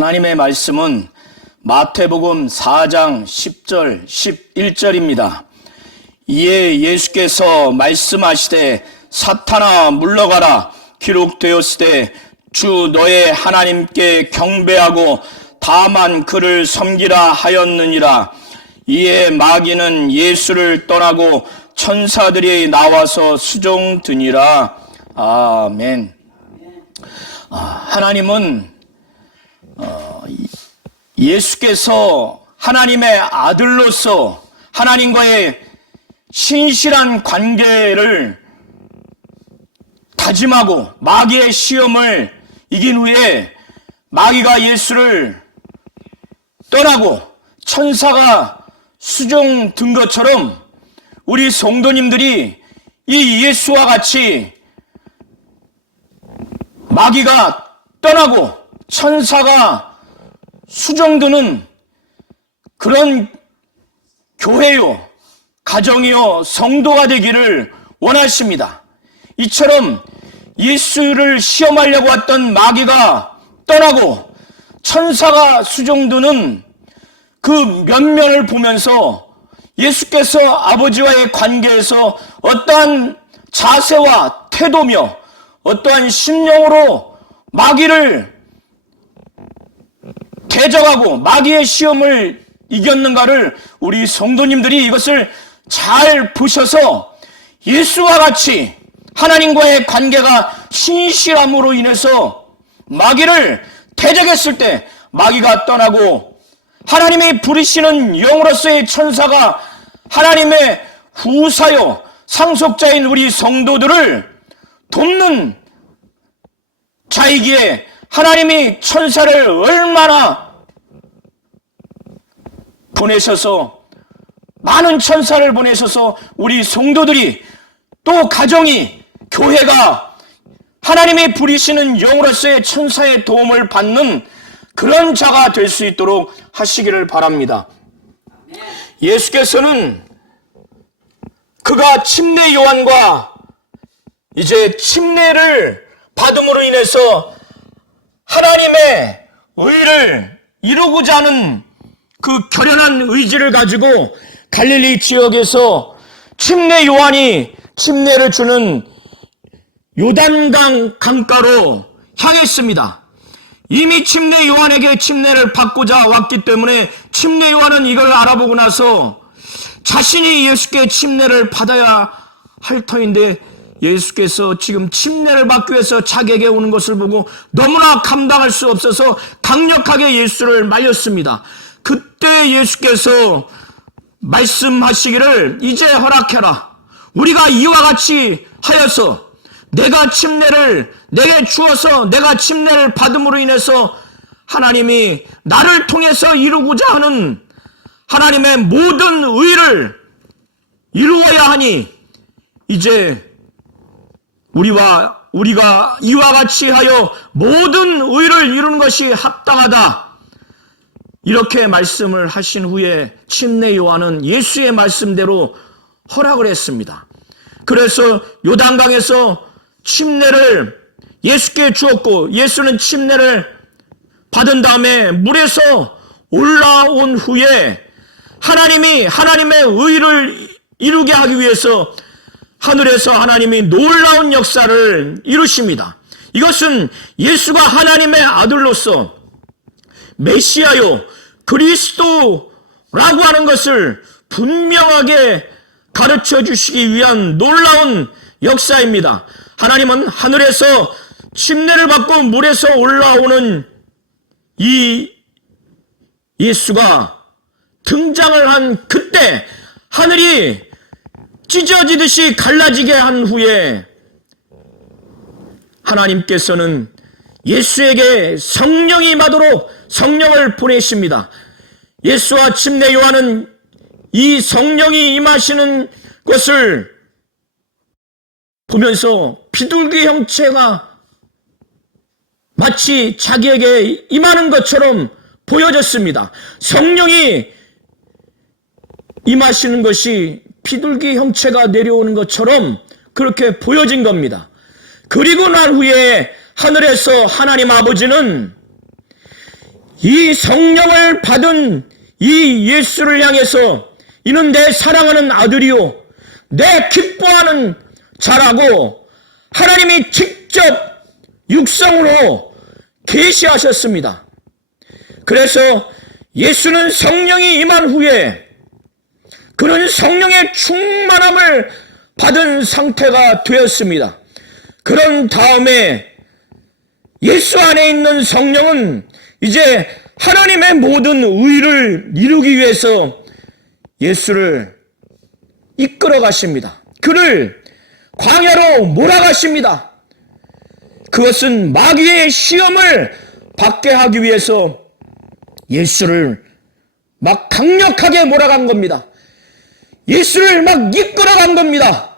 하나님의 말씀은 마태복음 4장 10절 11절입니다. 이에 예수께서 말씀하시되 사탄아 물러가라 기록되었으되 주 너의 하나님께 경배하고 다만 그를 섬기라 하였느니라. 이에 마귀는 예수를 떠나고 천사들이 나와서 수종드니라. 아멘. 하나님은 예수께서 하나님의 아들로서 하나님과의 신실한 관계를 다짐하고 마귀의 시험을 이긴 후에 마귀가 예수를 떠나고 천사가 수종든 것처럼 우리 성도님들이 이 예수와 같이 마귀가 떠나고 천사가 수종드는 그런 교회요, 가정이요, 성도가 되기를 원하십니다. 이처럼 예수를 시험하려고 왔던 마귀가 떠나고 천사가 수종드는 그 면면을 보면서 예수께서 아버지와의 관계에서 어떠한 자세와 태도며 어떠한 심령으로 마귀를 대적하고 마귀의 시험을 이겼는가를 우리 성도님들이 이것을 잘 보셔서 예수와 같이 하나님과의 관계가 신실함으로 인해서 마귀를 대적했을 때 마귀가 떠나고 하나님이 부리시는 영으로서의 천사가 하나님의 후사요 상속자인 우리 성도들을 돕는 자이기에 하나님이 천사를 얼마나 보내셔서 많은 천사를 보내셔서 우리 성도들이 또 가정이 교회가 하나님이 부리시는 영으로서의 천사의 도움을 받는 그런 자가 될 수 있도록 하시기를 바랍니다. 예수께서는 그가 침례 요한과 이제 침례를 받음으로 인해서 하나님의 의를 이루고자 하는 그 결연한 의지를 가지고 갈릴리 지역에서 침례 요한이 침례를 주는 요단강 강가로 향했습니다. 이미 침례 요한에게 침례를 받고자 왔기 때문에 침례 요한은 이걸 알아보고 나서 자신이 예수께 침례를 받아야 할 터인데 예수께서 지금 침례를 받기 위해서 자기에게 오는 것을 보고 너무나 감당할 수 없어서 강력하게 예수를 말렸습니다. 그때 예수께서 말씀하시기를 이제 허락해라. 우리가 이와 같이 하여서 내가 침례를 내게 주어서 내가 침례를 받음으로 인해서 하나님이 나를 통해서 이루고자 하는 하나님의 모든 의를 이루어야 하니 이제 우리가 이와 같이 하여 모든 의를 이루는 것이 합당하다. 이렇게 말씀을 하신 후에 침례 요한은 예수의 말씀대로 허락을 했습니다. 그래서 요단강에서 침례를 예수께 주었고 예수는 침례를 받은 다음에 물에서 올라온 후에 하나님이 하나님의 의를 이루게 하기 위해서 하늘에서 하나님이 놀라운 역사를 이루십니다. 이것은 예수가 하나님의 아들로서 메시아요 그리스도라고 하는 것을 분명하게 가르쳐 주시기 위한 놀라운 역사입니다. 하나님은 하늘에서 침례를 받고 물에서 올라오는 이 예수가 등장을 한 그때 하늘이 찢어지듯이 갈라지게 한 후에 하나님께서는 예수에게 성령이 임하도록 성령을 보내십니다. 예수와 침례 요한은 이 성령이 임하시는 것을 보면서 비둘기 형체가 마치 자기에게 임하는 것처럼 보여졌습니다. 성령이 임하시는 것이 비둘기 형체가 내려오는 것처럼 그렇게 보여진 겁니다. 그리고 난 후에 하늘에서 하나님 아버지는 이 성령을 받은 이 예수를 향해서 이는 내 사랑하는 아들이요 내 기뻐하는 자라고 하나님이 직접 육성으로 계시하셨습니다. 그래서 예수는 성령이 임한 후에 그는 성령의 충만함을 받은 상태가 되었습니다. 그런 다음에 예수 안에 있는 성령은 이제 하나님의 모든 의를 이루기 위해서 예수를 이끌어 가십니다. 그를 광야로 몰아가십니다. 그것은 마귀의 시험을 받게 하기 위해서 예수를 막 강력하게 몰아간 겁니다. 예수를 막 이끌어간 겁니다.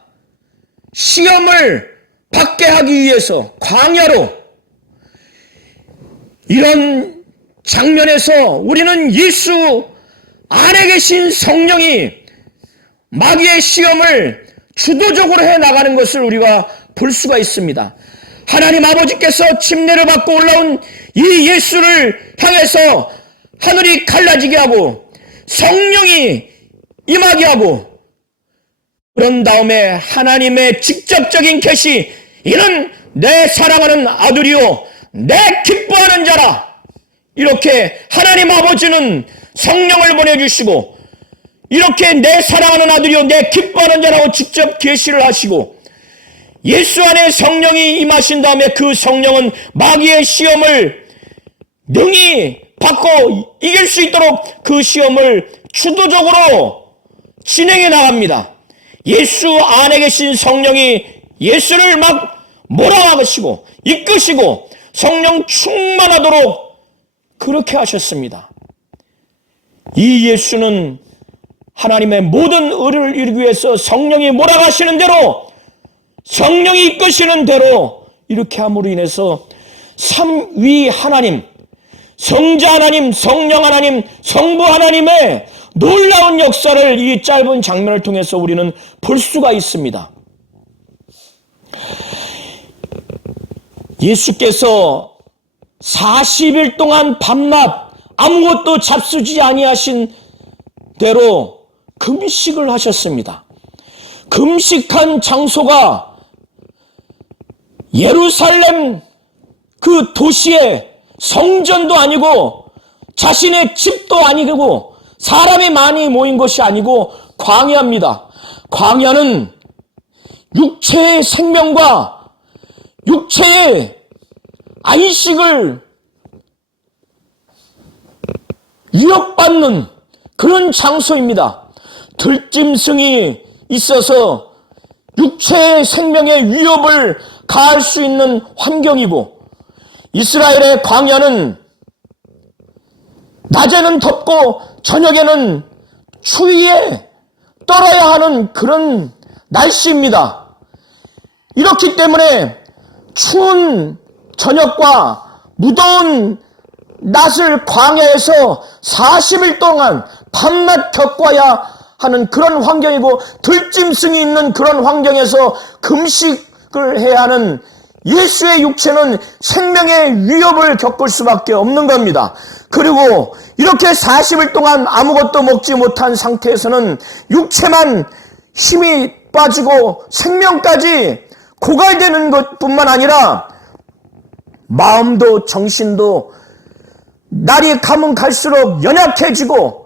시험을 받게 하기 위해서 광야로. 이런 장면에서 우리는 예수 안에 계신 성령이 마귀의 시험을 주도적으로 해나가는 것을 우리가 볼 수가 있습니다. 하나님 아버지께서 침례를 받고 올라온 이 예수를 향해서 하늘이 갈라지게 하고 성령이 임하게 하고 그런 다음에 하나님의 직접적인 계시, 이는 내 사랑하는 아들이요 내 기뻐하는 자라. 이렇게 하나님 아버지는 성령을 보내주시고 이렇게 내 사랑하는 아들이요 내 기뻐하는 자라고 직접 계시를 하시고 예수 안에 성령이 임하신 다음에 그 성령은 마귀의 시험을 능히 받고 이길 수 있도록 그 시험을 주도적으로 진행해 나갑니다. 예수 안에 계신 성령이 예수를 막 몰아가시고 이끄시고 성령 충만하도록 그렇게 하셨습니다. 이 예수는 하나님의 모든 의를 이루기 위해서 성령이 몰아가시는 대로, 성령이 이끄시는 대로 이렇게 함으로 인해서 삼위 하나님, 성자 하나님, 성령 하나님, 성부 하나님의 놀라운 역사를 이 짧은 장면을 통해서 우리는 볼 수가 있습니다. 예수께서 40일 동안 밤낮 아무것도 잡수지 아니하신 대로 금식을 하셨습니다. 금식한 장소가 예루살렘 그 도시의 성전도 아니고 자신의 집도 아니고 사람이 많이 모인 것이 아니고 광야입니다. 광야는 육체의 생명과 육체의 안식을 위협받는 그런 장소입니다. 들짐승이 있어서 육체의 생명의 위협을 가할 수 있는 환경이고, 이스라엘의 광야는 낮에는 덥고 저녁에는 추위에 떨어야 하는 그런 날씨입니다. 이렇기 때문에 추운 저녁과 무더운 낮을 광야에서 40일 동안 밤낮 겪어야 하는 그런 환경이고, 들짐승이 있는 그런 환경에서 금식을 해야 하는 예수의 육체는 생명의 위협을 겪을 수밖에 없는 겁니다. 그리고 이렇게 40일 동안 아무것도 먹지 못한 상태에서는 육체만 힘이 빠지고 생명까지 고갈되는 것뿐만 아니라 마음도 정신도 날이 가면 갈수록 연약해지고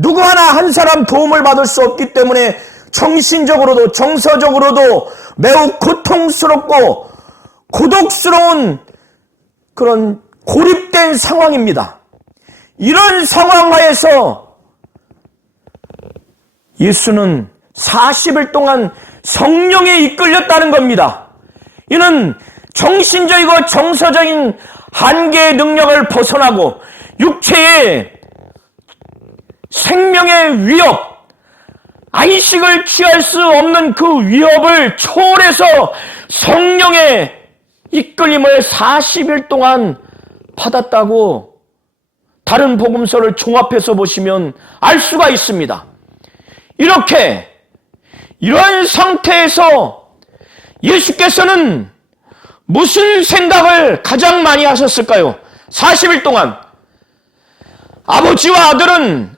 누구 하나 한 사람 도움을 받을 수 없기 때문에 정신적으로도 정서적으로도 매우 고통스럽고 고독스러운 그런 고립된 상황입니다. 이런 상황 하에서 예수는 40일 동안 성령에 이끌렸다는 겁니다. 이는 정신적이고 정서적인 한계의 능력을 벗어나고 육체의 생명의 위협, 안식을 취할 수 없는 그 위협을 초월해서 성령의 이끌림을 40일 동안 받았다고 다른 복음서를 종합해서 보시면 알 수가 있습니다. 이런 상태에서 예수께서는 무슨 생각을 가장 많이 하셨을까요? 40일 동안 아버지와 아들은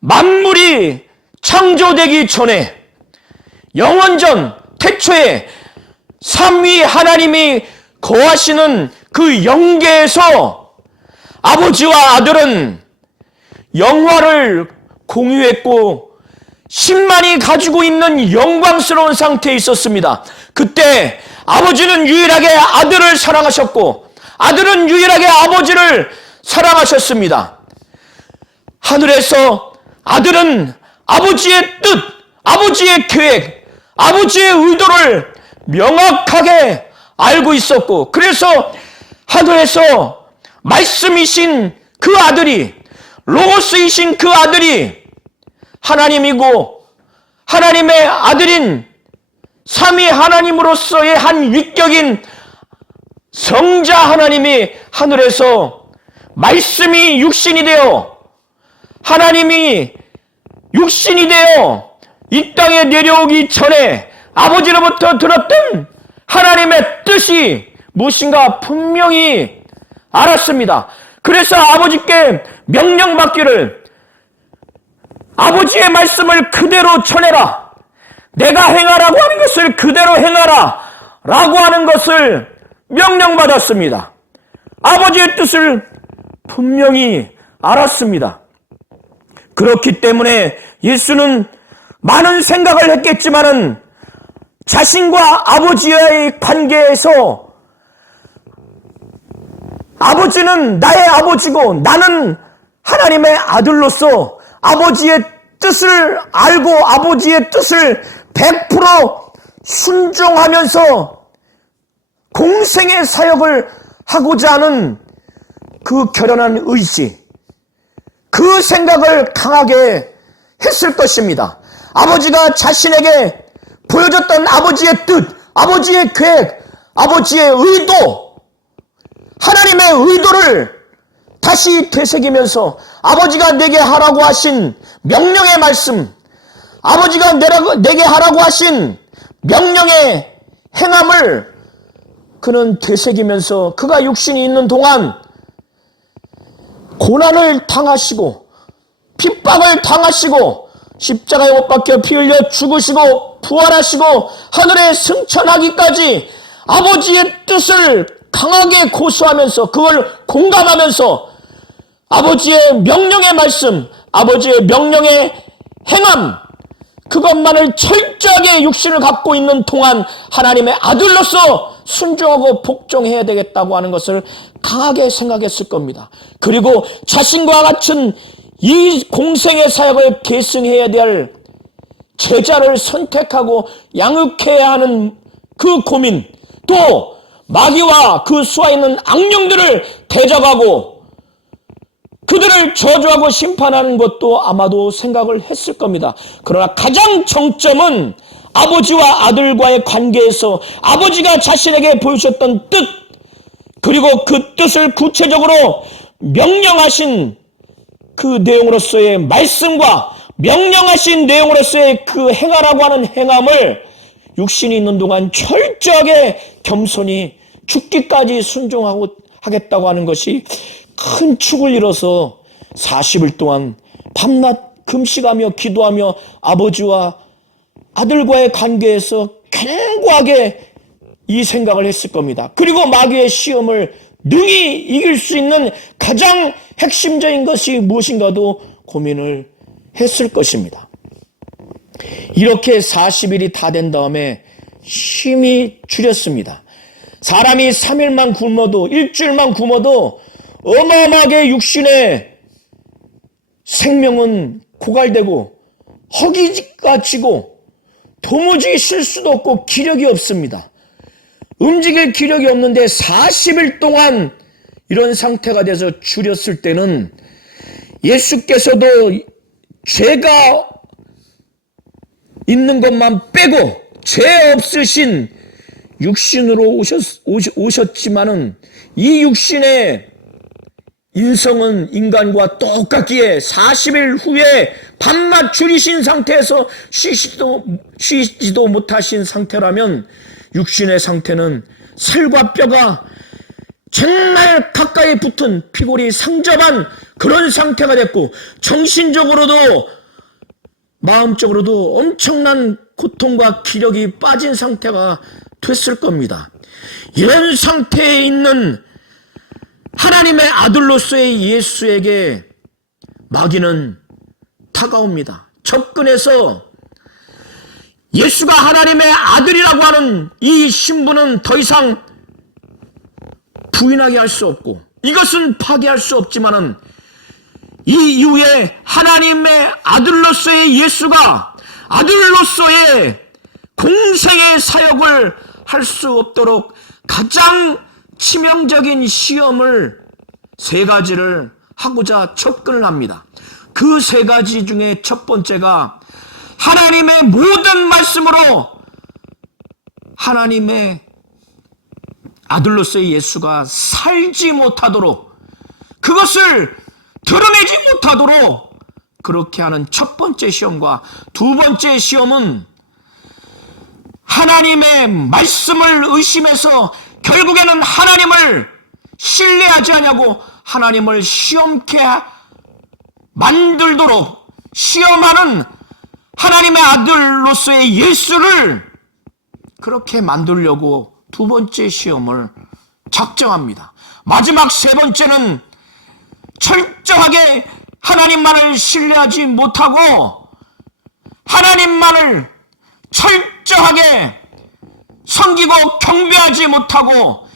만물이 창조되기 전에 영원전 태초에 삼위 하나님이 거하시는 그 영계에서 아버지와 아들은 영화를 공유했고 10만이 가지고 있는 영광스러운 상태에 있었습니다. 그때 아버지는 유일하게 아들을 사랑하셨고 아들은 유일하게 아버지를 사랑하셨습니다. 하늘에서 아들은 아버지의 뜻, 아버지의 계획, 아버지의 의도를 명확하게 알고 있었고 그래서 하늘에서 말씀이신 그 아들이 로고스이신 그 아들이 하나님이고 하나님의 아들인 삼위 하나님으로서의 한 위격인 성자 하나님이 하늘에서 말씀이 육신이 되어 하나님이 육신이 되어 이 땅에 내려오기 전에 아버지로부터 들었던 하나님의 뜻이 무엇인가 분명히 알았습니다. 그래서 아버지께 명령받기를 아버지의 말씀을 그대로 전해라. 내가 행하라고 하는 것을 그대로 행하라. 라고 하는 것을 명령받았습니다. 아버지의 뜻을 분명히 알았습니다. 그렇기 때문에 예수는 많은 생각을 했겠지만은 자신과 아버지의 관계에서 아버지는 나의 아버지고 나는 하나님의 아들로서 아버지의 뜻을 알고 아버지의 뜻을 100% 순종하면서 공생의 사역을 하고자 하는 그 결연한 의지, 그 생각을 강하게 했을 것입니다. 아버지가 자신에게 보여줬던 아버지의 뜻, 아버지의 계획, 아버지의 의도, 하나님의 의도를 다시 되새기면서 아버지가 내게 하라고 하신 명령의 말씀, 아버지가 내게 하라고 하신 명령의 행함을 그는 되새기면서 그가 육신이 있는 동안 고난을 당하시고 핍박을 당하시고 십자가에 못 박혀 피 흘려 죽으시고 부활하시고 하늘에 승천하기까지 아버지의 뜻을 강하게 고수하면서 그걸 공감하면서 아버지의 명령의 말씀, 아버지의 명령의 행함, 그것만을 철저하게 육신을 갖고 있는 동안 하나님의 아들로서 순종하고 복종해야 되겠다고 하는 것을 강하게 생각했을 겁니다. 그리고 자신과 같은 이 공생의 사역을 계승해야 될 제자를 선택하고 양육해야 하는 그 고민, 또 마귀와 그 수하 있는 악령들을 대적하고 그들을 저주하고 심판하는 것도 아마도 생각을 했을 겁니다. 그러나 가장 정점은 아버지와 아들과의 관계에서 아버지가 자신에게 보여주셨던 뜻, 그리고 그 뜻을 구체적으로 명령하신 그 내용으로서의 말씀과 명령하신 내용으로서의 그 행하라고 하는 행함을 육신이 있는 동안 철저하게 겸손히 죽기까지 순종하고 하겠다고 하는 것이 큰 축을 이뤄서 40일 동안 밤낮 금식하며 기도하며 아버지와 아들과의 관계에서 견고하게 이 생각을 했을 겁니다. 그리고 마귀의 시험을 능히 이길 수 있는 가장 핵심적인 것이 무엇인가도 고민을 했을 것입니다. 이렇게 40일이 다 된 다음에 힘이 줄였습니다. 사람이 3일만 굶어도 일주일만 굶어도 어마어마하게 육신의 생명은 고갈되고 허기가 지고 도무지 쉴 수도 없고 기력이 없습니다. 움직일 기력이 없는데 40일 동안 이런 상태가 돼서 줄였을 때는 예수께서도 죄가 있는 것만 빼고 죄 없으신 육신으로 오셨지만은 이 육신의 인성은 인간과 똑같기에 40일 후에 밤낮 줄이신 상태에서 쉬지도 못하신 상태라면 육신의 상태는 살과 뼈가 정말 가까이 붙은 피골이 상접한 그런 상태가 됐고, 정신적으로도 마음적으로도 엄청난 고통과 기력이 빠진 상태가 됐을 겁니다. 이런 상태에 있는 하나님의 아들로서의 예수에게 마귀는 다가옵니다. 접근해서 예수가 하나님의 아들이라고 하는 이 신분은 더 이상 부인하게 할 수 없고, 이것은 파괴할 수 없지만은, 이 이후에 하나님의 아들로서의 예수가 아들로서의 공생의 사역을 할 수 없도록 가장 치명적인 시험을 세 가지를 하고자 접근을 합니다. 그 세 가지 중에 첫 번째가 하나님의 모든 말씀으로 하나님의 아들로서의 예수가 살지 못하도록, 그것을 드러내지 못하도록 그렇게 하는 첫 번째 시험과, 두 번째 시험은 하나님의 말씀을 의심해서 결국에는 하나님을 신뢰하지 않냐고 하나님을 시험케 만들도록 시험하는 하나님의 아들로서의 예수를 그렇게 만들려고 두 번째 시험을 작정합니다. 마지막 세 번째는 철저하게 하나님만을 신뢰하지 못하고 하나님만을 철저하게 섬기고 경배하지 못하고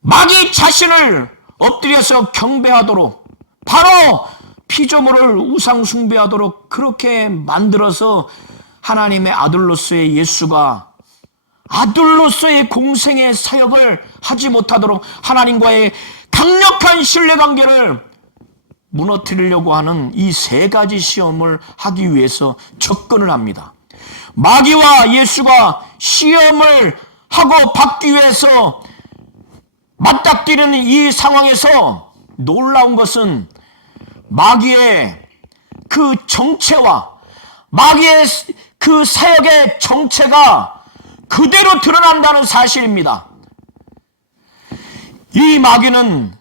마귀 자신을 엎드려서 경배하도록, 바로 피조물을 우상 숭배하도록 그렇게 만들어서 하나님의 아들로서의 예수가 아들로서의 공생의 사역을 하지 못하도록 하나님과의 강력한 신뢰관계를 무너뜨리려고 하는 이 세 가지 시험을 하기 위해서 접근을 합니다. 마귀와 예수가 시험을 하고 받기 위해서 맞닥뜨리는 이 상황에서 놀라운 것은 마귀의 그 정체와 마귀의 그 사역의 정체가 그대로 드러난다는 사실입니다. 이 마귀는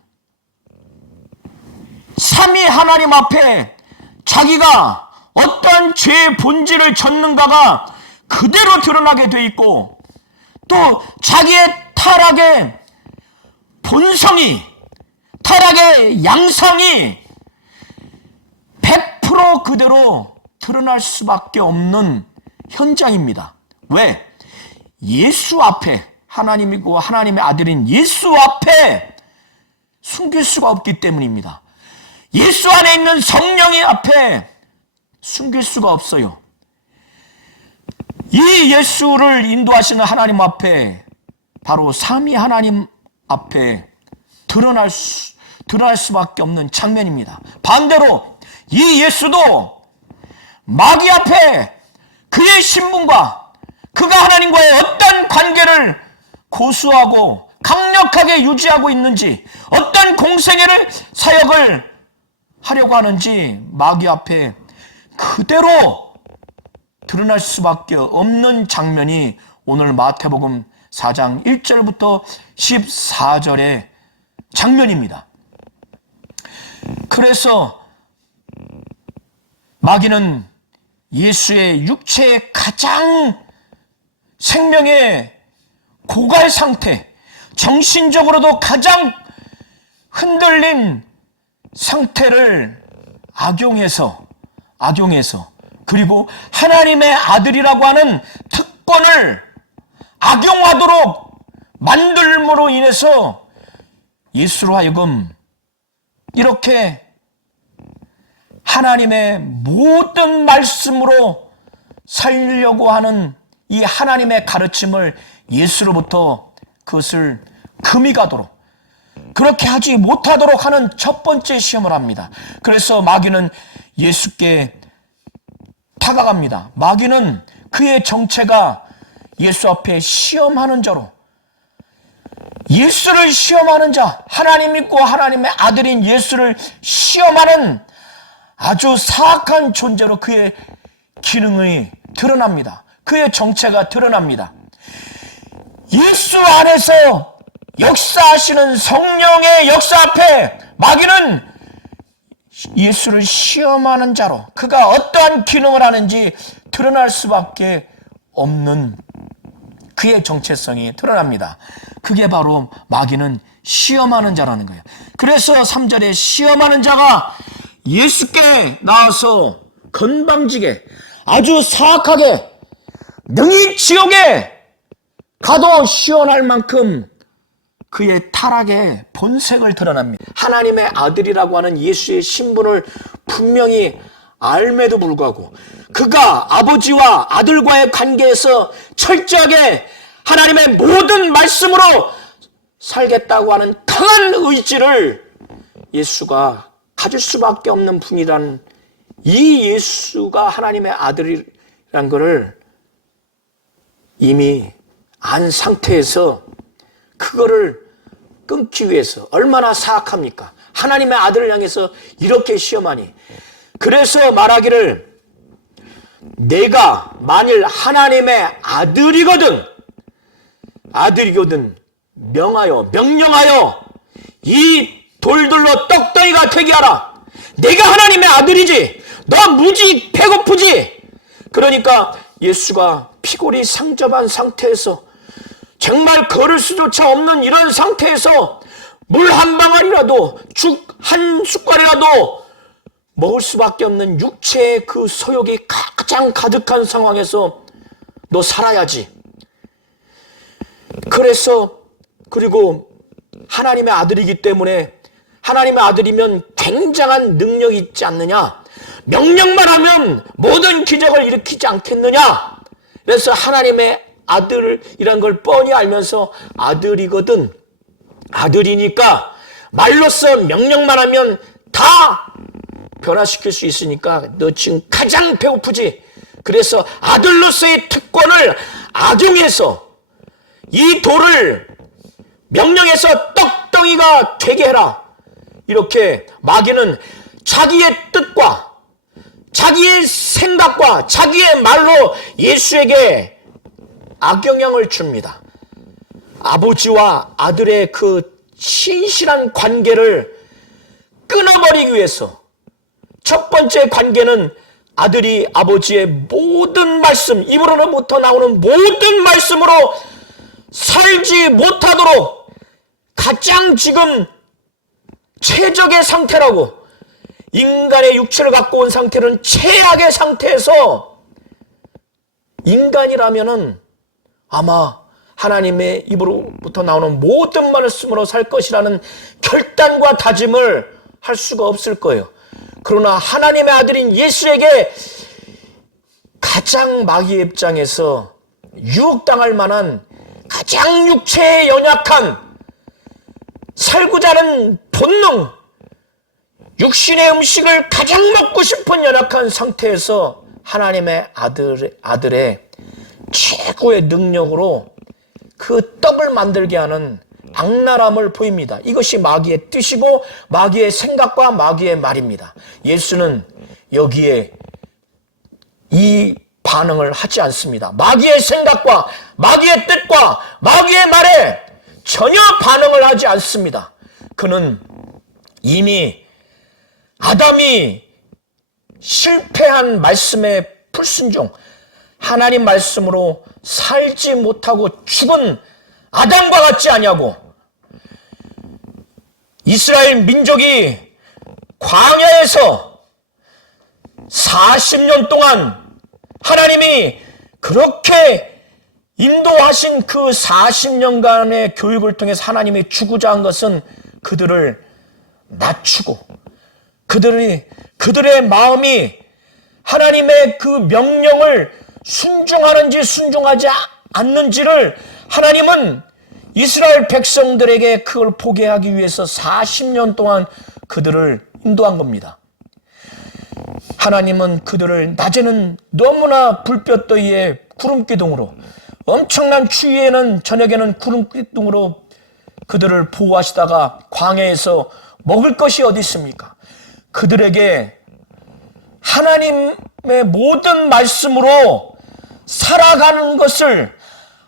삼위 하나님 앞에 자기가 어떠한 죄의 본질을 졌는가가 그대로 드러나게 돼 있고, 또 자기의 타락의 본성이, 타락의 양상이 100% 그대로 드러날 수밖에 없는 현장입니다. 왜? 예수 앞에, 하나님이고 하나님의 아들인 예수 앞에 숨길 수가 없기 때문입니다. 예수 안에 있는 성령이 앞에 숨길 수가 없어요. 이 예수를 인도하시는 하나님 앞에, 바로 삼위 하나님 앞에 드러날 수밖에 없는 장면입니다. 반대로 이 예수도 마귀 앞에 그의 신분과 그가 하나님과의 어떤 관계를 고수하고 강력하게 유지하고 있는지, 어떤 공생애를 사역을 하려고 하는지 마귀 앞에 그대로 드러날 수밖에 없는 장면이 오늘 마태복음 4장 1절부터 14절의 장면입니다. 그래서 마귀는 예수의 육체의 가장 생명의 고갈 상태, 정신적으로도 가장 흔들린 상태를 악용해서 그리고 하나님의 아들이라고 하는 특권을 악용하도록 만들므로 인해서 예수로 하여금 이렇게 하나님의 모든 말씀으로 살려고 하는 이 하나님의 가르침을 예수로부터 그것을 금이 가도록, 그렇게 하지 못하도록 하는 첫 번째 시험을 합니다. 그래서 마귀는 예수께 다가갑니다. 마귀는 그의 정체가 예수 앞에 시험하는 자로, 예수를 시험하는 자, 하나님 믿고 하나님의 아들인 예수를 시험하는 아주 사악한 존재로 그의 기능이 드러납니다. 그의 정체가 드러납니다. 예수 안에서 역사하시는 성령의 역사 앞에 마귀는 예수를 시험하는 자로 그가 어떠한 기능을 하는지 드러날 수밖에 없는 그의 정체성이 드러납니다. 그게 바로 마귀는 시험하는 자라는 거예요. 그래서 3절에 시험하는 자가 예수께 나와서 건방지게 아주 사악하게 능히 지옥에 가도 시원할 만큼 그의 타락의 본색을 드러납니다. 하나님의 아들이라고 하는 예수의 신분을 분명히 알매도 불구하고 그가 아버지와 아들과의 관계에서 철저하게 하나님의 모든 말씀으로 살겠다고 하는 강한 의지를 예수가 가질 수밖에 없는 분이란 이 예수가 하나님의 아들이란 것을 이미 안 상태에서 그거를 끊기 위해서 얼마나 사악합니까? 하나님의 아들을 향해서 이렇게 시험하니. 그래서 말하기를 내가 만일 하나님의 아들이거든 명령하여 이 돌들로 떡덩이가 되게 하라. 내가 하나님의 아들이지. 너 무지 배고프지. 그러니까 예수가 피골이 상접한 상태에서 정말 걸을 수조차 없는 이런 상태에서 물 한 방울이라도 죽 한 숟갈이라도 먹을 수밖에 없는 육체의 그 소욕이 가장 가득한 상황에서 너 살아야지. 그래서 그리고 하나님의 아들이기 때문에 하나님의 아들이면 굉장한 능력이 있지 않느냐. 명령만 하면 모든 기적을 일으키지 않겠느냐. 그래서 하나님의 아들이란 걸 뻔히 알면서 아들이니까 말로써 명령만 하면 다 변화시킬 수 있으니까 너 지금 가장 배고프지. 그래서 아들로서의 특권을 악용해서 이 돌을 명령해서 떡덩이가 되게 해라. 이렇게 마귀는 자기의 뜻과 자기의 생각과 자기의 말로 예수에게 악영향을 줍니다. 아버지와 아들의 그 신실한 관계를 끊어버리기 위해서 첫 번째 관계는 아들이 아버지의 모든 말씀, 입으로부터 나오는 모든 말씀으로 살지 못하도록 가장 지금 최적의 상태라고, 인간의 육체를 갖고 온 상태는 최악의 상태에서 인간이라면은 아마 하나님의 입으로부터 나오는 모든 말씀으로 살 것이라는 결단과 다짐을 할 수가 없을 거예요. 그러나 하나님의 아들인 예수에게 가장 마귀의 입장에서 유혹당할 만한 가장 육체에 연약한 살고자 하는 본능, 육신의 음식을 가장 먹고 싶은 연약한 상태에서 하나님의 아들의 최고의 능력으로 그 떡을 만들게 하는 악랄함을 보입니다. 이것이 마귀의 뜻이고 마귀의 생각과 마귀의 말입니다. 예수는 여기에 이 반응을 하지 않습니다. 마귀의 생각과 마귀의 뜻과 마귀의 말에 전혀 반응을 하지 않습니다. 그는 이미 아담이 실패한 말씀에 불순종, 하나님 말씀으로 살지 못하고 죽은 아담과 같지 아니하고, 이스라엘 민족이 광야에서 40년 동안 하나님이 그렇게 인도하신 그 40년간의 교육을 통해서 하나님이 주고자 한 것은 그들을 낮추고 그들의 마음이 하나님의 그 명령을 순종하는지 순종하지 않는지를 하나님은 이스라엘 백성들에게 그걸 보게 하기 위해서 40년 동안 그들을 인도한 겁니다. 하나님은 그들을 낮에는 너무나 불볕더위에 구름기둥으로, 엄청난 추위에는 저녁에는 구름기둥으로 그들을 보호하시다가 광야에서 먹을 것이 어디 있습니까? 그들에게 하나님의 모든 말씀으로 살아가는 것을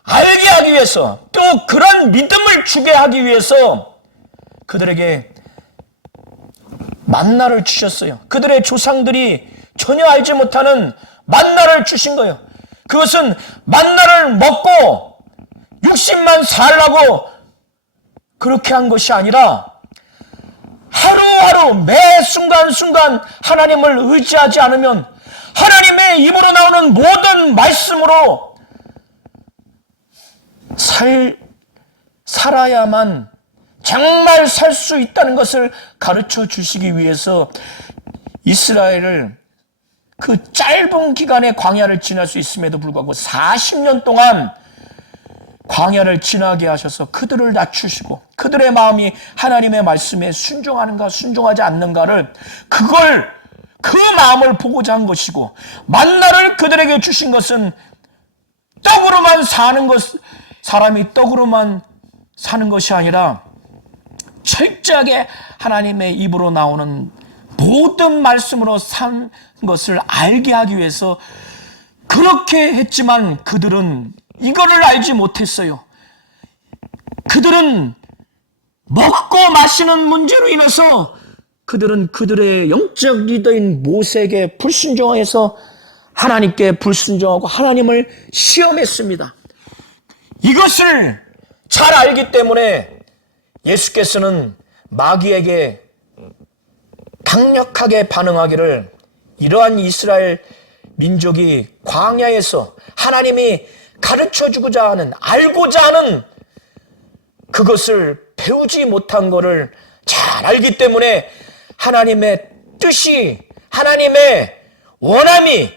알게 하기 위해서, 또 그런 믿음을 주게 하기 위해서 그들에게 만나를 주셨어요. 그들의 조상들이 전혀 알지 못하는 만나를 주신 거예요. 그것은 만나를 먹고 60만 살라고 그렇게 한 것이 아니라 하루하루 매 순간순간 하나님을 의지하지 않으면 하나님의 입으로 나오는 모든 말씀으로 살아야만 정말 살 수 있다는 것을 가르쳐 주시기 위해서 이스라엘을 그 짧은 기간에 광야를 지날 수 있음에도 불구하고 40년 동안 광야를 지나게 하셔서 그들을 낮추시고 그들의 마음이 하나님의 말씀에 순종하는가 순종하지 않는가를 그 마음을 보고자 한 것이고, 만나를 그들에게 주신 것은 떡으로만 사람이 떡으로만 사는 것이 아니라 철저하게 하나님의 입으로 나오는 모든 말씀으로 산 것을 알게 하기 위해서 그렇게 했지만 그들은 이거를 알지 못했어요. 그들은 먹고 마시는 문제로 인해서 그들은 그들의 영적 리더인 모세에게 불순종해서 하나님께 불순종하고 하나님을 시험했습니다. 이것을 잘 알기 때문에 예수께서는 마귀에게 강력하게 반응하기를, 이러한 이스라엘 민족이 광야에서 하나님이 가르쳐주고자 하는, 알고자 하는 그것을 배우지 못한 것을 잘 알기 때문에 하나님의 뜻이, 하나님의 원함이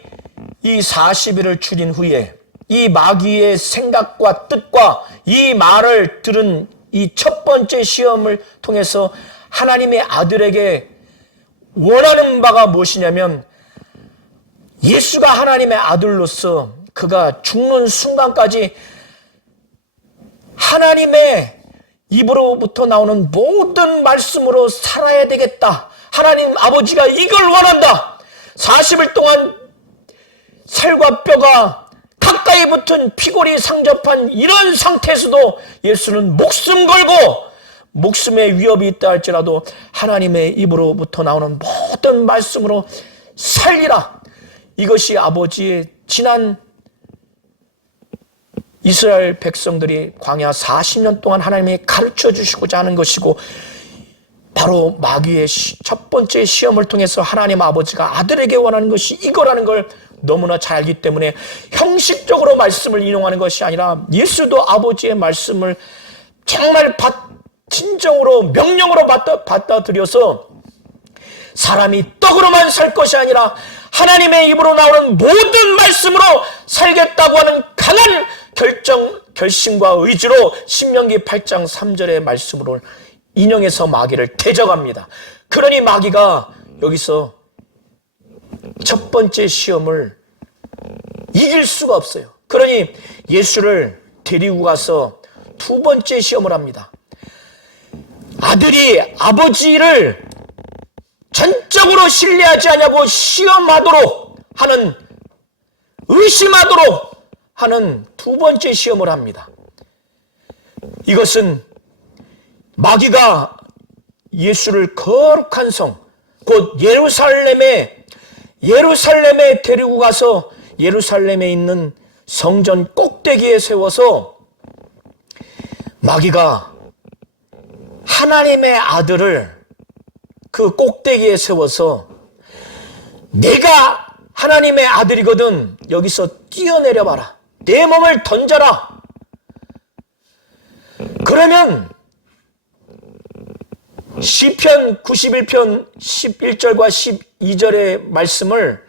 이 40일을 줄인 후에 이 마귀의 생각과 뜻과 이 말을 들은 이 첫 번째 시험을 통해서 하나님의 아들에게 원하는 바가 무엇이냐면, 예수가 하나님의 아들로서 그가 죽는 순간까지 하나님의 입으로부터 나오는 모든 말씀으로 살아야 되겠다. 하나님 아버지가 이걸 원한다. 40일 동안 살과 뼈가 가까이 붙은 피골이 상접한 이런 상태에서도 예수는 목숨 걸고 목숨의 위협이 있다 할지라도 하나님의 입으로부터 나오는 모든 말씀으로 살리라. 이것이 아버지의 지난 이스라엘 백성들이 광야 40년 동안 하나님이 가르쳐 주시고자 하는 것이고, 바로 마귀의 첫 번째 시험을 통해서 하나님 아버지가 아들에게 원하는 것이 이거라는 걸 너무나 잘 알기 때문에 형식적으로 말씀을 인용하는 것이 아니라 예수도 아버지의 말씀을 정말 진정으로 명령으로 받아들여서 사람이 떡으로만 살 것이 아니라 하나님의 입으로 나오는 모든 말씀으로 살겠다고 하는 강한 결심과 의지로 신명기 8장 3절의 말씀으로 인용해서 마귀를 대적합니다. 그러니 마귀가 여기서 첫 번째 시험을 이길 수가 없어요. 그러니 예수를 데리고 가서 두 번째 시험을 합니다. 아들이 아버지를 전적으로 신뢰하지 않냐고 시험하도록 하는, 의심하도록 하는 두 번째 시험을 합니다. 이것은 마귀가 예수를 거룩한 성, 곧 예루살렘에 데리고 가서 예루살렘에 있는 성전 꼭대기에 세워서 마귀가 하나님의 아들을 그 꼭대기에 세워서 내가 하나님의 아들이거든 여기서 뛰어내려 봐라. 내 몸을 던져라. 그러면 시편 91편 11절과 12절의 말씀을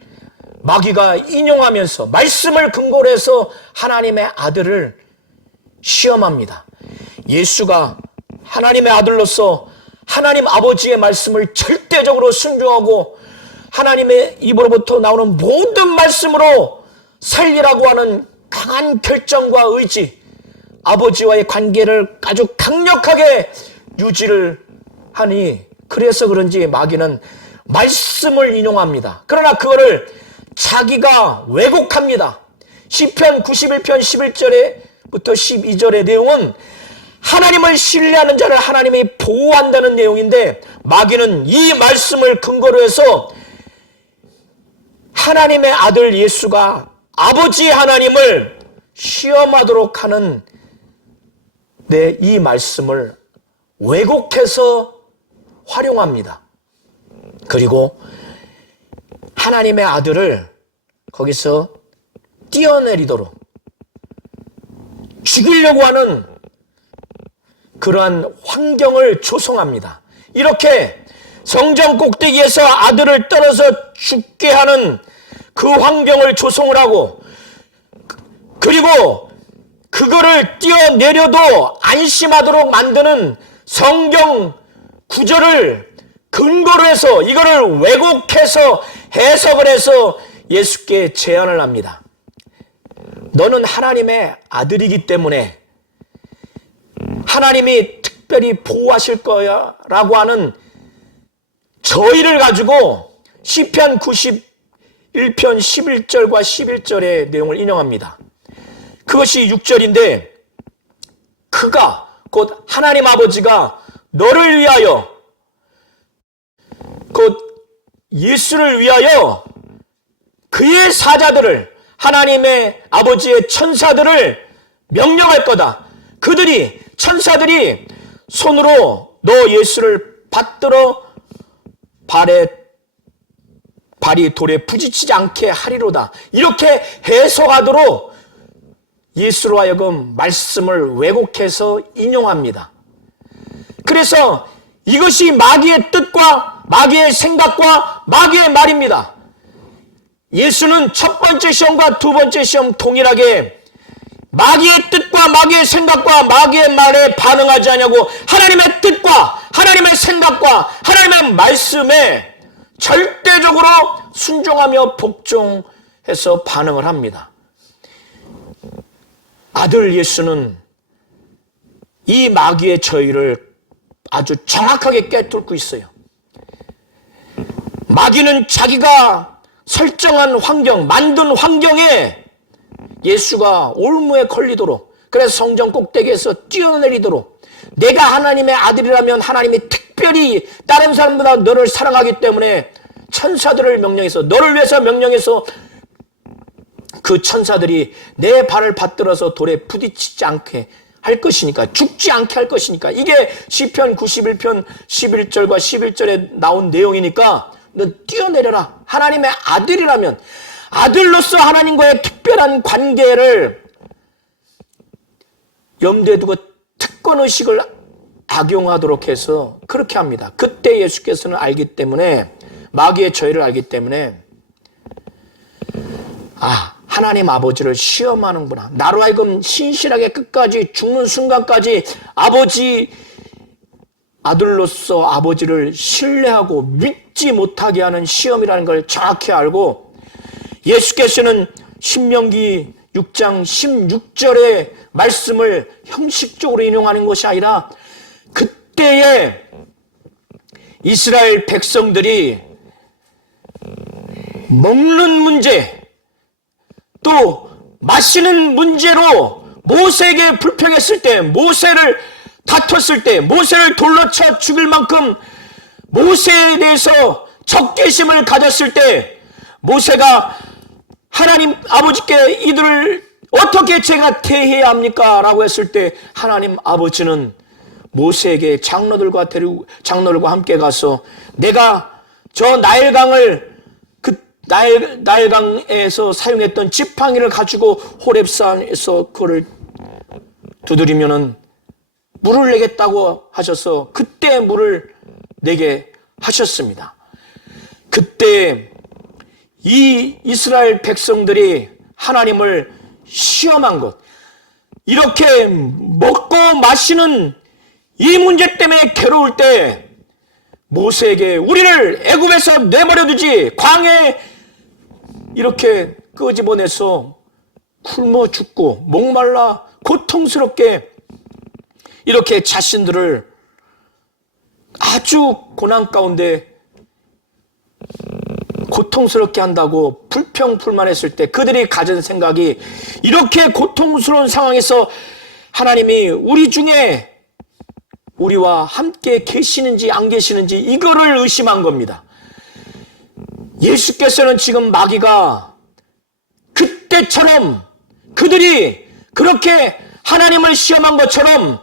마귀가 인용하면서 말씀을 근거로 해서 하나님의 아들을 시험합니다. 예수가 하나님의 아들로서 하나님 아버지의 말씀을 절대적으로 순종하고 하나님의 입으로부터 나오는 모든 말씀으로 살리라고 하는 강한 결정과 의지, 아버지와의 관계를 아주 강력하게 유지를 하니, 그래서 그런지 마귀는 말씀을 인용합니다. 그러나 그거를 자기가 왜곡합니다. 시편 91편 11절에 12절의 내용은 하나님을 신뢰하는 자를 하나님이 보호한다는 내용인데, 마귀는 이 말씀을 근거로 해서 하나님의 아들 예수가 아버지 하나님을 시험하도록 하는 이 말씀을 왜곡해서 활용합니다. 그리고 하나님의 아들을 거기서 뛰어내리도록 죽이려고 하는 그러한 환경을 조성합니다. 이렇게 성전 꼭대기에서 아들을 떨어져 죽게 하는 그 환경을 조성을 하고, 그리고 그거를 뛰어내려도 안심하도록 만드는 성경 구절을 근거로 해서 이거를 왜곡해서 해석을 해서 예수께 제안을 합니다. 너는 하나님의 아들이기 때문에 하나님이 특별히 보호하실 거야 라고 하는 저희를 가지고 시편 91편 11절과 11절의 내용을 인용합니다. 그것이 6절인데, 그가 곧 하나님 아버지가 너를 위하여, 곧 예수를 위하여 그의 사자들을, 하나님의 아버지의 천사들을 명령할 거다. 그들이, 천사들이 손으로 너 예수를 받들어 발이 돌에 부딪히지 않게 하리로다. 이렇게 해석하도록 예수로 하여금 말씀을 왜곡해서 인용합니다. 그래서 이것이 마귀의 뜻과 마귀의 생각과 마귀의 말입니다. 예수는 첫 번째 시험과 두 번째 시험 동일하게 마귀의 뜻과 마귀의 생각과 마귀의 말에 반응하지 않냐고, 하나님의 뜻과 하나님의 생각과 하나님의 말씀에 절대적으로 순종하며 복종해서 반응을 합니다. 아들 예수는 이 마귀의 저희를 아주 정확하게 꿰뚫고 있어요. 마귀는 자기가 설정한 환경, 만든 환경에 예수가 올무에 걸리도록, 그래서 성전 꼭대기에서 뛰어내리도록, 내가 하나님의 아들이라면 하나님이 특별히 다른 사람보다 너를 사랑하기 때문에 천사들을 명령해서, 너를 위해서 명령해서 그 천사들이 내 발을 받들어서 돌에 부딪히지 않게 할 것이니까, 죽지 않게 할 것이니까, 이게 시편 91편 11절과 11절에 나온 내용이니까 너 뛰어내려라. 하나님의 아들이라면, 아들로서 하나님과의 특별한 관계를 염두에 두고 특권의식을 악용하도록 해서 그렇게 합니다. 그때 예수께서는 알기 때문에, 마귀의 저희를 알기 때문에, 하나님 아버지를 시험하는구나. 나로 하여금 신실하게 끝까지 죽는 순간까지 아들로서 아버지를 신뢰하고 믿지 못하게 하는 시험이라는 걸 정확히 알고, 예수께서는 신명기 6장 16절의 말씀을 형식적으로 인용하는 것이 아니라, 그때의 이스라엘 백성들이 먹는 문제, 또 마시는 문제로 모세에게 불평했을 때, 모세를 다퉜을 때, 모세를 돌로 쳐 죽일 만큼 모세에 대해서 적개심을 가졌을 때, 모세가 하나님 아버지께 이들을 어떻게 제가 대해야 합니까? 라고 했을 때, 하나님 아버지는 모세에게 장로들과 함께 가서, 내가 저 나일강을, 나일강에서 사용했던 지팡이를 가지고 호렙산에서 그거를 두드리면은 물을 내겠다고 하셔서 그때 물을 내게 하셨습니다. 그때 이 이스라엘 백성들이 하나님을 시험한 것, 이렇게 먹고 마시는 이 문제 때문에 괴로울 때 모세에게 우리를 애굽에서 내버려 두지, 광야에 이렇게 끄집어내서 굶어 죽고 목말라 고통스럽게 이렇게 자신들을 아주 고난 가운데 고통스럽게 한다고 불평불만했을 때 그들이 가진 생각이 이렇게 고통스러운 상황에서 하나님이 우리 중에 우리와 함께 계시는지 안 계시는지 이거를 의심한 겁니다. 예수께서는 지금 마귀가 그때처럼 그들이 그렇게 하나님을 시험한 것처럼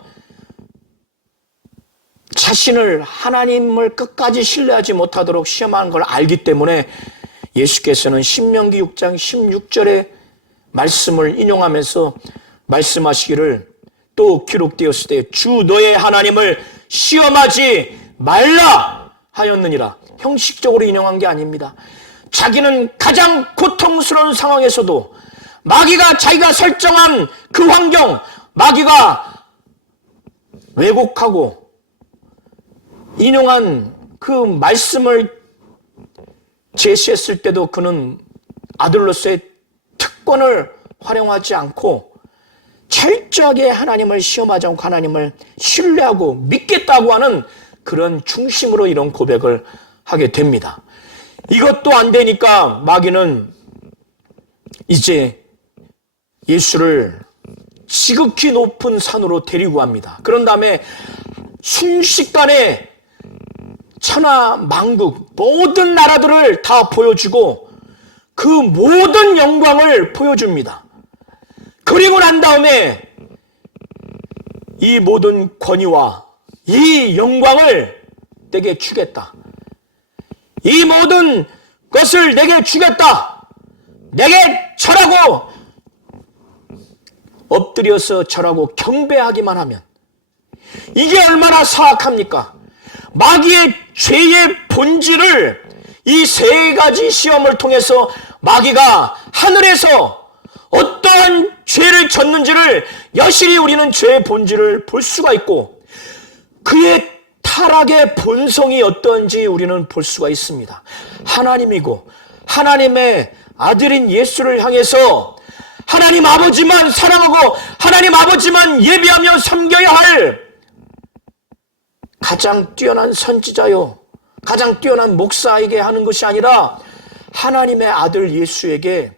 자신을 하나님을 끝까지 신뢰하지 못하도록 시험하는 걸 알기 때문에 예수께서는 신명기 6장 16절의 말씀을 인용하면서 말씀하시기를 또 기록되었을 때 주 너의 하나님을 시험하지 말라 하였느니라. 형식적으로 인용한 게 아닙니다. 자기는 가장 고통스러운 상황에서도 마귀가 자기가 설정한 그 환경, 마귀가 왜곡하고 인용한 그 말씀을 제시했을 때도 그는 아들로서의 특권을 활용하지 않고 철저하게 하나님을 시험하지 않고 하나님을 신뢰하고 믿겠다고 하는 그런 중심으로 이런 고백을 하게 됩니다. 이것도 안 되니까 마귀는 이제 예수를 지극히 높은 산으로 데리고 갑니다. 그런 다음에 순식간에 천하 만국 모든 나라들을 다 보여주고 그 모든 영광을 보여줍니다. 그리고 난 다음에 이 모든 권위와 이 영광을 내게 주겠다. 이 모든 것을 내게 주겠다. 내게 절하고 엎드려서 절하고 경배하기만 하면 이게 얼마나 사악합니까? 마귀의 죄의 본질을 이 세 가지 시험을 통해서 마귀가 하늘에서 어떠한 죄를 졌는지를 여실히 우리는 죄의 본질을 볼 수가 있고 그의 타락의 본성이 어떤지 우리는 볼 수가 있습니다. 하나님이고 하나님의 아들인 예수를 향해서 하나님 아버지만 사랑하고 하나님 아버지만 예배하며 섬겨야 할 가장 뛰어난 선지자요 가장 뛰어난 목사에게 하는 것이 아니라 하나님의 아들 예수에게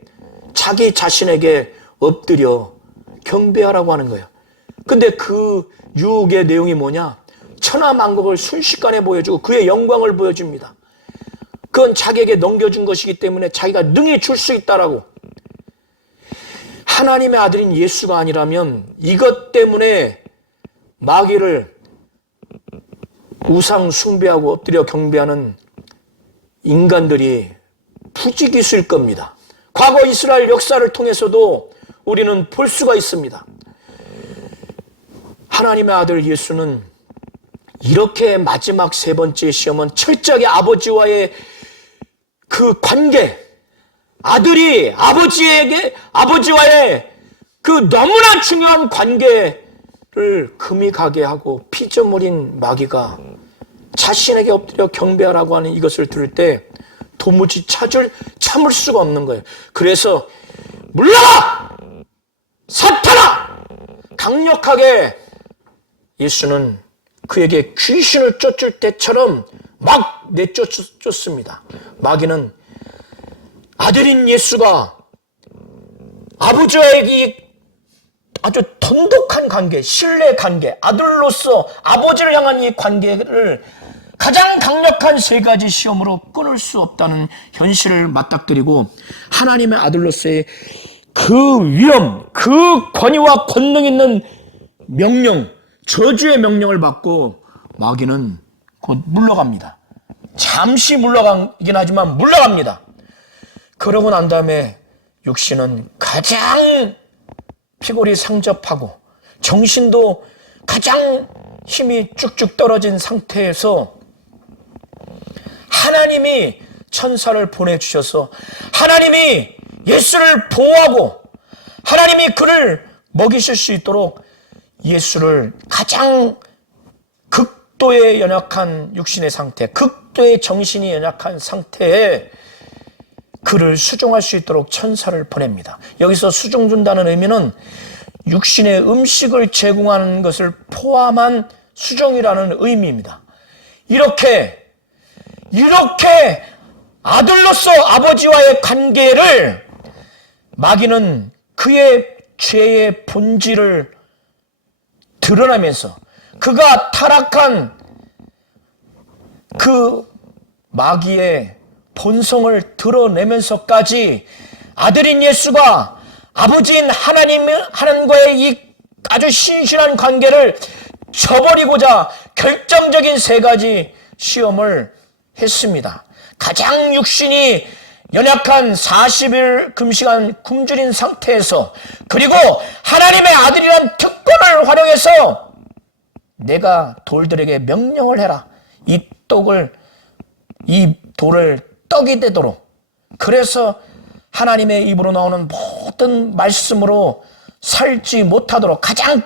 자기 자신에게 엎드려 경배하라고 하는 거예요. 근데 그 유혹의 내용이 뭐냐? 천하만국을 순식간에 보여주고 그의 영광을 보여줍니다. 그건 자기에게 넘겨준 것이기 때문에 자기가 능히 줄 수 있다라고. 하나님의 아들인 예수가 아니라면 이것 때문에 마귀를 우상 숭배하고 엎드려 경배하는 인간들이 부지기수일 겁니다. 과거 이스라엘 역사를 통해서도 우리는 볼 수가 있습니다. 하나님의 아들 예수는 이렇게 마지막 세 번째 시험은 철저하게 아버지와의 그 관계, 아들이 아버지와의 그 너무나 중요한 관계를 금이 가게 하고 피조물인 마귀가 자신에게 엎드려 경배하라고 하는 이것을 들을 때 도무지 참을 수가 없는 거예요. 그래서 물러가! 사탄아! 강력하게 예수는 그에게 귀신을 쫓을 때처럼 막 내쫓습니다. 마귀는 아들인 예수가 아버지와의 아주 돈독한 관계, 신뢰 관계, 아들로서 아버지를 향한 이 관계를 가장 강력한 세 가지 시험으로 끊을 수 없다는 현실을 맞닥뜨리고 하나님의 아들로서의 그 위엄, 그 권위와 권능 있는 명령, 저주의 명령을 받고 마귀는 곧 물러갑니다. 잠시 물러가긴 하지만 물러갑니다. 그러고 난 다음에 육신은 가장 피골이 상접하고 정신도 가장 힘이 쭉쭉 떨어진 상태에서 하나님이 천사를 보내주셔서 하나님이 예수를 보호하고 하나님이 그를 먹이실 수 있도록 예수를 가장 극도의 연약한 육신의 상태, 극도의 정신이 연약한 상태에 그를 수종할 수 있도록 천사를 보냅니다. 여기서 수종 준다는 의미는 육신의 음식을 제공하는 것을 포함한 수종이라는 의미입니다. 이렇게 아들로서 아버지와의 관계를 마귀는 그의 죄의 본질을 드러내면서 그가 타락한 그 마귀의 본성을 드러내면서까지 아들인 예수가 아버지인 하나님과의 이 아주 신실한 관계를 저버리고자 결정적인 세 가지 시험을 했습니다. 가장 육신이 연약한 40일 금식한 굶주린 상태에서, 그리고 하나님의 아들이란 특권을 활용해서 내가 돌들에게 명령을 해라. 이 돌을 떡이 되도록. 그래서 하나님의 입으로 나오는 모든 말씀으로 살지 못하도록 가장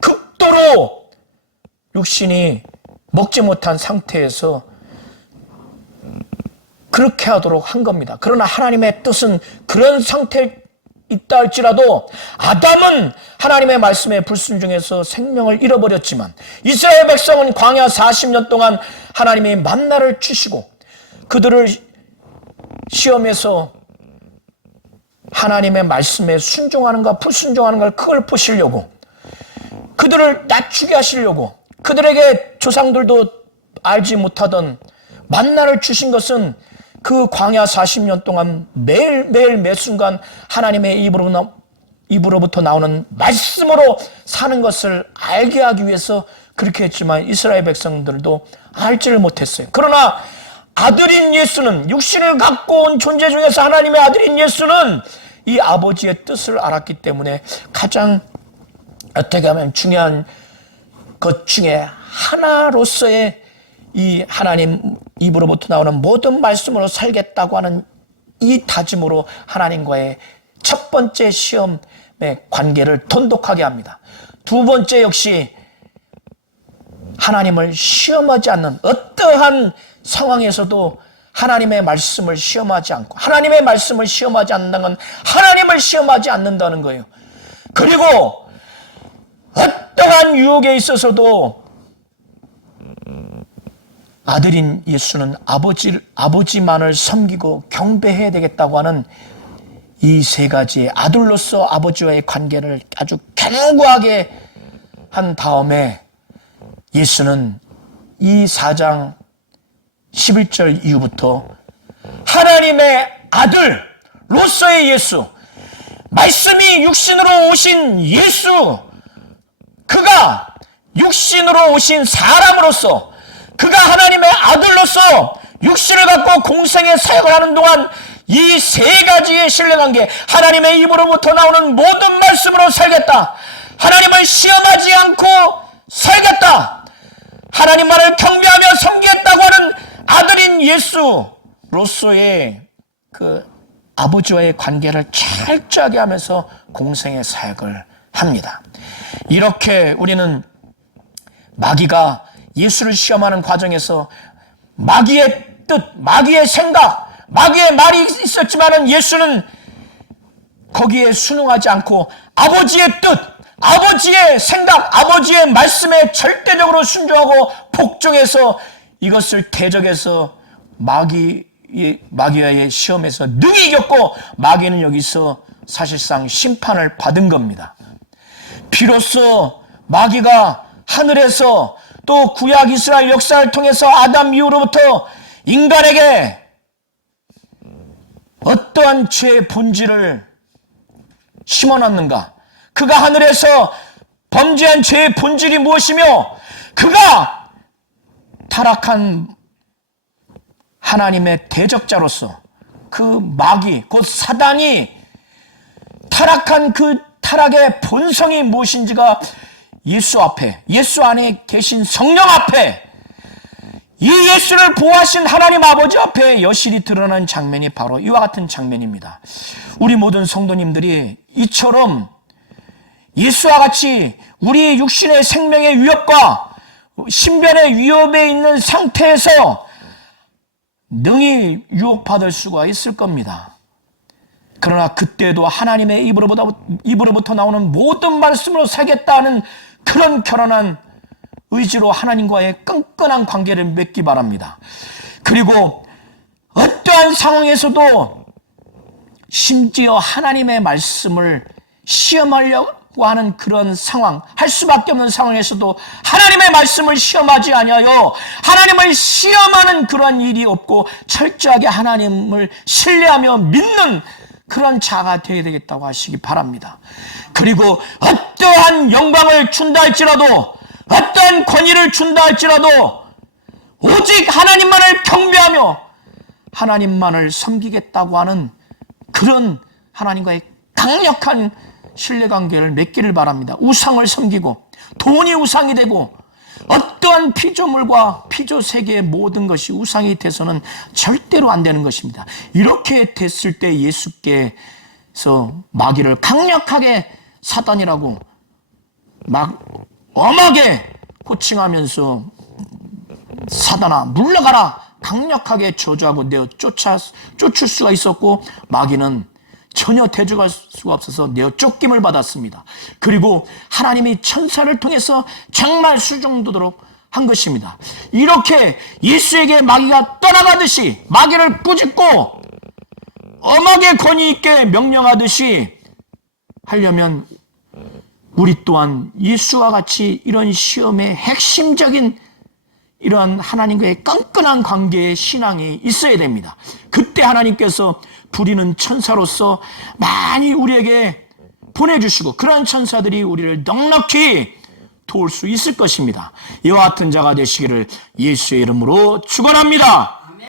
극도로 육신이 먹지 못한 상태에서 그렇게 하도록 한 겁니다. 그러나 하나님의 뜻은 그런 상태에 있다 할지라도 아담은 하나님의 말씀에 불순종해서 생명을 잃어버렸지만 이스라엘 백성은 광야 40년 동안 하나님이 만나를 주시고 그들을 시험해서 하나님의 말씀에 순종하는가 불순종하는가 그걸 보시려고, 그들을 낮추게 하시려고, 그들에게 조상들도 알지 못하던 만나를 주신 것은 그 광야 40년 동안 매일매일 매순간 하나님의 입으로부터 나오는 말씀으로 사는 것을 알게 하기 위해서 그렇게 했지만 이스라엘 백성들도 알지를 못했어요. 그러나 아들인 예수는, 육신을 갖고 온 존재 중에서 하나님의 아들인 예수는 이 아버지의 뜻을 알았기 때문에 가장 어떻게 하면 중요한 것 중에 하나로서의 이 하나님 입으로부터 나오는 모든 말씀으로 살겠다고 하는 이 다짐으로 하나님과의 첫 번째 시험의 관계를 돈독하게 합니다. 두 번째 역시 하나님을 시험하지 않는, 어떠한 상황에서도 하나님의 말씀을 시험하지 않고, 하나님의 말씀을 시험하지 않는다는 건 하나님을 시험하지 않는다는 거예요. 그리고 어떠한 유혹에 있어서도 아들인 예수는 아버지만을 섬기고 경배해야 되겠다고 하는 이 세 가지 아들로서 아버지와의 관계를 아주 견고하게 한 다음에 예수는 이 4장 11절 이후부터 하나님의 아들로서의 예수, 말씀이 육신으로 오신 예수, 그가 육신으로 오신 사람으로서, 그가 하나님의 아들로서 육신을 갖고 공생의 사역을 하는 동안 이 세 가지의 신뢰관계, 하나님의 입으로부터 나오는 모든 말씀으로 살겠다, 하나님을 시험하지 않고 살겠다, 하나님만을 경배하며 섬기겠다고 하는 아들인 예수로서의 그 아버지와의 관계를 철저하게 하면서 공생의 사역을 합니다. 이렇게 우리는 마귀가 예수를 시험하는 과정에서 마귀의 뜻, 마귀의 생각, 마귀의 말이 있었지만은 예수는 거기에 순응하지 않고 아버지의 뜻, 아버지의 생각, 아버지의 말씀에 절대적으로 순종하고 복종해서 이것을 대적해서 마귀와의 시험에서 능히 이겼고, 마귀는 여기서 사실상 심판을 받은 겁니다. 비로소 마귀가 하늘에서 또 구약 이스라엘 역사를 통해서 아담 이후로부터 인간에게 어떠한 죄의 본질을 심어놨는가, 그가 하늘에서 범죄한 죄의 본질이 무엇이며, 그가 타락한 하나님의 대적자로서 그 마귀, 곧 사단이 타락한 그 타락의 본성이 무엇인지가 예수 앞에, 예수 안에 계신 성령 앞에, 이 예수를 보호하신 하나님 아버지 앞에 여실히 드러난 장면이 바로 이와 같은 장면입니다. 우리 모든 성도님들이 이처럼 예수와 같이 우리 육신의 생명의 위협과 신변의 위협에 있는 상태에서 능히 유혹받을 수가 있을 겁니다. 그러나 그때도 하나님의 입으로부터 나오는 모든 말씀으로 살겠다는 그런 결연한 의지로 하나님과의 끈끈한 관계를 맺기 바랍니다. 그리고 어떠한 상황에서도 심지어 하나님의 말씀을 시험하려고 하는 그런 상황, 할 수밖에 없는 상황에서도 하나님의 말씀을 시험하지 아니하여 하나님을 시험하는 그런 일이 없고 철저하게 하나님을 신뢰하며 믿는 그런 자가 되어야 되겠다고 하시기 바랍니다. 그리고 어떠한 영광을 준다 할지라도, 어떠한 권위를 준다 할지라도 오직 하나님만을 경배하며 하나님만을 섬기겠다고 하는 그런 하나님과의 강력한 신뢰관계를 맺기를 바랍니다. 우상을 섬기고 돈이 우상이 되고 어떠한 피조물과 피조세계의 모든 것이 우상이 돼서는 절대로 안 되는 것입니다. 이렇게 됐을 때 예수께서 마귀를 강력하게 사단이라고 막 엄하게 호칭하면서 사단아 물러가라 강력하게 저주하고 내어 쫓을 수가 있었고, 마귀는 전혀 대적할 수가 없어서 내어 쫓김을 받았습니다. 그리고 하나님이 천사를 통해서 정말 수종도도록 한 것입니다. 이렇게 예수에게 마귀가 떠나가듯이 마귀를 꾸짖고 엄하게 권위 있게 명령하듯이 하려면 우리 또한 예수와 같이 이런 시험의 핵심적인 이런 하나님과의 끈끈한 관계의 신앙이 있어야 됩니다. 그때 하나님께서 부리는 천사로서 많이 우리에게 보내주시고 그러한 천사들이 우리를 넉넉히 도울 수 있을 것입니다. 이와 같은 자가 되시기를 예수의 이름으로 축원합니다.